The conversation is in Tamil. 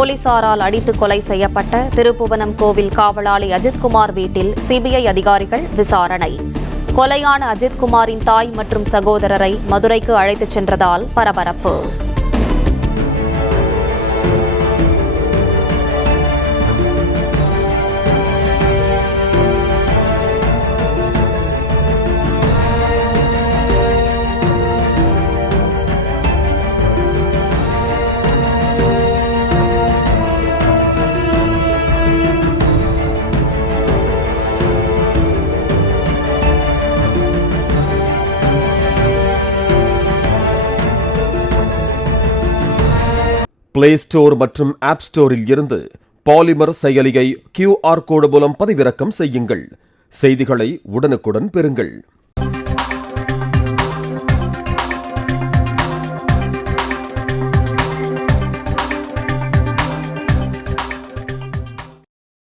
போலீசாரால் அடித்து கொலை செய்யப்பட்ட திருப்புவனம் கோவில் காவலாளி அஜித்குமார் வீட்டில் சிபிஐ அதிகாரிகள் விசாரணை. கொலையான அஜித்குமாரின் தாய் மற்றும் சகோதரரை மதுரைக்கு அழைத்துச் சென்றதால் பரபரப்பு. பிளே ஸ்டோர் மற்றும் ஆப் ஸ்டோரில் இருந்து பாலிமர் செயலியை QR கோடு மூலம் பதிவிறக்கம் செய்யுங்கள். செய்திகளை உடனுக்குடன் பெறுங்கள்.